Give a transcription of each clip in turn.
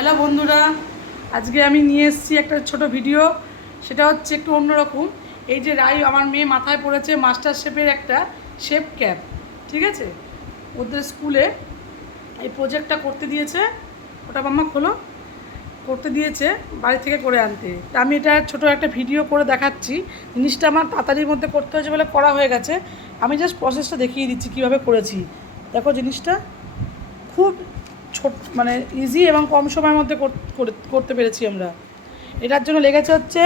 Hello বন্ধুরা, আজকে আমি নিয়ে এসেছি একটা ছোট ভিডিও। সেটা হচ্ছে একটু অন্যরকম। এই যে আমার মেয়ে মাথায় পড়েছে মাস্টার শেফের একটা শেফ ক্যাপ। ঠিক আছে, ওদের স্কুলে এই প্রজেক্টটা করতে দিয়েছে। ওটা মাম্মা খোলো, করতে দিয়েছে বাড়ি থেকে করে আনতে। তা আমি এটা ছোট একটা ভিডিও করে দেখাচ্ছি। জিনিসটা আমার তাড়াতাড়ির মধ্যে করতে হয়েছে বলে করা হয়ে গেছে। আমি জাস্ট প্রসেসটা দেখিয়ে দিচ্ছি কীভাবে করেছি। দেখো, জিনিসটা খুব ছোট, মানে ইজি এবং কম সময়ের মধ্যে করতে পেরেছি আমরা। এটার জন্য লেগেছে হচ্ছে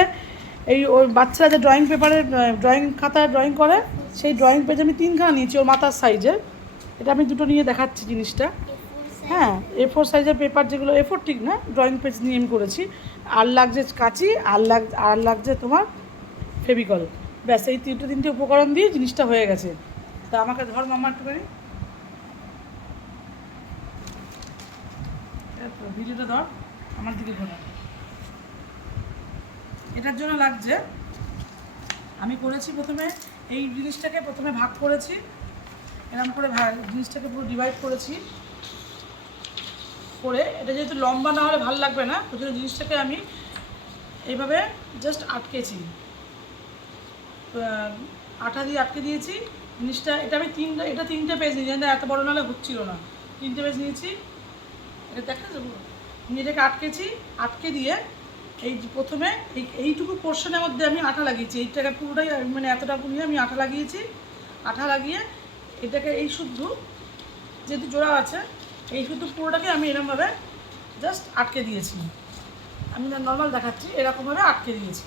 এই ওই বাচ্চারা যে ড্রয়িং পেপারে ড্রয়িং খাতায় ড্রয়িং করে, সেই ড্রয়িং পেজ আমি 3খানা নিয়েছি ওর মাথার সাইজের। এটা আমি দুটো নিয়ে দেখাচ্ছি জিনিসটা। হ্যাঁ, A4 সাইজের পেপার, যেগুলো A4 ঠিক না, ড্রয়িং পেজ নিয়ে আমি করেছি। আর লাগছে কাঁচি, আর লাগছে তোমার ফেভিকল। ব্যাস, এই তিনটে উপকরণ দিয়ে জিনিসটা হয়ে গেছে। তা আমাকে ধর মামা একটুখানি ভিডিওটা ধর, আমার দিকে ঘোরা। এটার জন্য লাগছে, আমি করেছি প্রথমে এই জিনিসটাকে ভাগ করেছি, এরকম করে জিনিসটাকে পুরো ডিভাইড করেছি করে। এটা যেহেতু লম্বা না হলে ভালো লাগবে না, ওই জন্য জিনিসটাকে আমি এইভাবে জাস্ট আটকেছি, আঠা দিয়ে আটকে দিয়েছি জিনিসটা। এটা আমি তিনটে পেজ নিয়েছি, এত বড় নাহলে হচ্ছিল না। 3টে পেজ নিয়েছি, এটা দেখা যাবো। এটাকে আটকে দিয়ে এই প্রথমে এইটুকু পোর্শনের মধ্যে আমি আঠা লাগিয়েছি। এইটাকে পুরোটাই, মানে এতটাকু নিয়ে আমি আঠা লাগিয়েছি। আঠা লাগিয়ে এটাকে এই শুদ্ধ, যেহেতু জোড়া আছে, এই শুদ্ধ পুরোটাকে আমি এরকমভাবে জাস্ট আটকে দিয়েছি। আমি নর্মাল দেখাচ্ছি, এরকমভাবে আটকে দিয়েছি।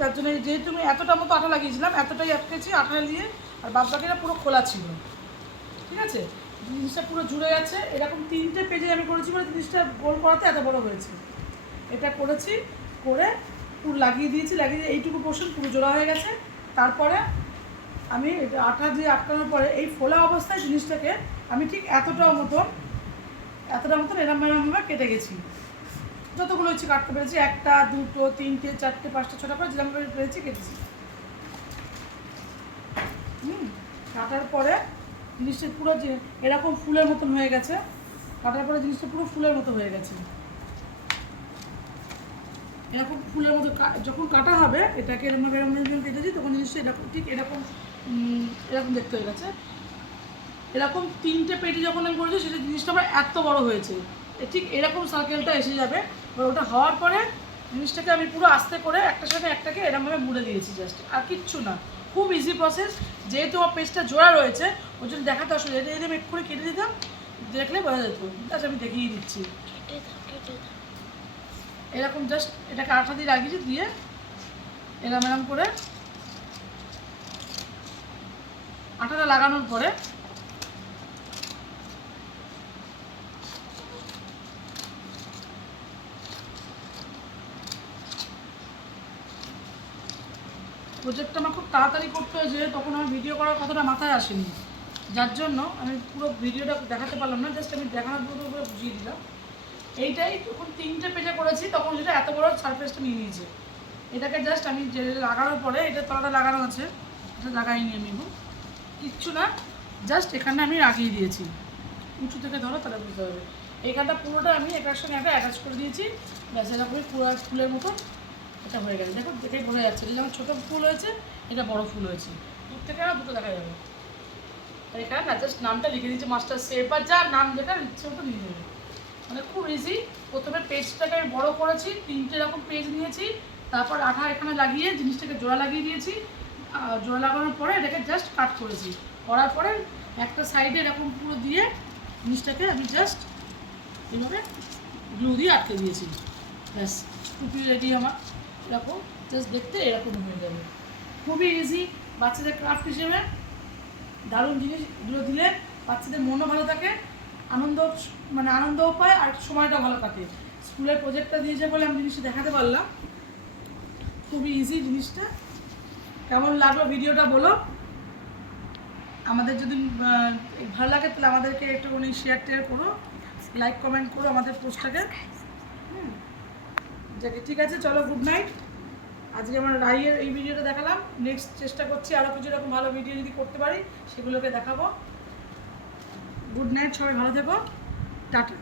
তার জন্য যেহেতু আমি এতটা মতো আঠা লাগিয়েছিলাম, এতটাই আটকেছি আঠা দিয়ে। আর বাদ বাকিটা পুরো খোলা ছিল। ঠিক আছে, জিনিসটা পুরো জুড়ে গেছে। এরকম 3টে পেজে আমি করেছি বলে জিনিসটা গোল করাতে এত বড় হয়েছে। এটা করেছি, করে পুরো লাগিয়ে দিয়েছি। এইটুকু পোর্শন পুরো জোড়া হয়ে গেছে। তারপরে আমি এটা আঠা দিয়ে আটকানোর পরে এই ফোলা অবস্থায় জিনিসটাকে আমি ঠিক এতটা মতন এরমভাবে কেটে গেছি। যতগুলো হচ্ছে কাটতে পেরেছি, 1টা 2টো 3টে 4টে 5টা 6টা করে যেরকমভাবে পেরেছি কেটেছি। কাটার পরে জিনিসটা পুরো যে এরকম ফুলের মতন হয়ে গেছে। কাটার পরে জিনিসটা পুরো ফুলের মতো হয়ে গেছে। এরকম ফুলের মতো যখন কাটা হবে, এটাকে এরকমভাবে যখন কেটেছি, তখন জিনিসটা এরকম ঠিক এরকম দেখতে হয়ে গেছে। এরকম 3টে পেটি যখন আমি করেছি, সেটা জিনিসটা আমার এত বড় হয়েছে। ঠিক এরকম সার্কেলটা এসে যাবে। ওটা হওয়ার পরে জিনিসটাকে আমি পুরো আস্তে করে একটার সাথে একটাকে এরকমভাবে মুড়ে দিয়েছি জাস্ট, আর কিচ্ছু না। খুব ইজি প্রসেস। যেহেতু আমার পেজটা জোড়া রয়েছে, ওই জন্য দেখাতে অসুবিধা। এটা যদি আমি এক্ষুনি কেটে দিতাম, দেখলে বোঝা যেত। আচ্ছা, আমি দেখিয়ে দিচ্ছি। এরকম জাস্ট এটাকে আঠা দিয়ে লাগিয়েছি, দিয়ে এরম করে আঠাটা লাগানোর পরে প্রজেক্টটা আমার খুব তাড়াতাড়ি করতে হয়েছে, তখন আমার ভিডিও করার কথাটা মাথায় আসেনি, যার জন্য আমি পুরো ভিডিওটা দেখাতে পারলাম না। জাস্ট আমি দেখানোর পুরো বুঝিয়ে দিলাম। এইটাই যখন 3টে পেজে করেছি, তখন সেটা এত বড় সারফেসটা নিয়ে নিয়েছে। এটাকে জাস্ট আমি যে লাগানোর পরে, এটা তলাটা লাগানো আছে, এটা লাগাইনি আমি, কিচ্ছু না, জাস্ট এখানে আমি লাগিয়ে দিয়েছি। উঁচু থেকে ধরো, তাহলে বুঝতে হবে। এইখানটা পুরোটা আমি এটার সঙ্গে একটা অ্যাটাচ করে দিয়েছি। ব্যাস, এরকমই পুরো ফুলের মতো এটা হয়ে গেছে। দেখো, দেখেই বোঝা যাচ্ছে এটা যেমন ছোটো ফুল হয়েছে, এটা বড় ফুল হয়েছে। দূর থেকে আর দুটো দেখা যাবে। তাই এখানে না জাস্ট নামটা লিখে দিয়েছি মাস্টার শেফ, আর যা নাম যেটা ইচ্ছে মতো নিয়ে যাবে। মানে খুব ইজি। প্রথমে পেজটাকে আমি বড়ো করেছি, 3টে এরকম পেজ নিয়েছি। তারপর আঠা এখানে লাগিয়ে জিনিসটাকে জোড়া লাগিয়ে দিয়েছি। জোড়া লাগানোর পরে এটাকে জাস্ট কাট করেছি। করার পরে একটা সাইডে এরকম পুরো দিয়ে জিনিসটাকে আমি জাস্ট এইভাবে গ্লু দিয়ে আটকে দিয়েছি। ব্যাস, টুপি রেডি আমার। এরকম জাস্ট দেখতে এরকম হয়ে যাবে। খুবই ইজি। বাচ্চাদের ক্রাফট হিসেবে দারুণ জিনিস। এগুলো দিলে বাচ্চাদের মনও ভালো থাকে, আনন্দও পায়, আর সময়টা ভালো কাটে। স্কুলের প্রজেক্টটা দিয়েছে বলে আমি জিনিসটা দেখাতে পারলাম। খুবই ইজি জিনিসটা। কেমন লাগলো ভিডিওটা বলো। আমাদের যদি ভালো লাগে, তাহলে আমাদেরকে একটুখানি শেয়ার করো, লাইক কমেন্ট করো আমাদের পোস্টটাকে। ঠিক আছে, চলো, গুড নাইট। আজকে আমার রাইয়ের এই ভিডিওটা দেখালাম। নেক্সট চেষ্টা করছি আরও কিছু এরকম ভালো ভিডিও যদি করতে পারি, সেগুলোকে দেখাবো। গুড নাইট, সবাই ভালো থেকো, টাটা।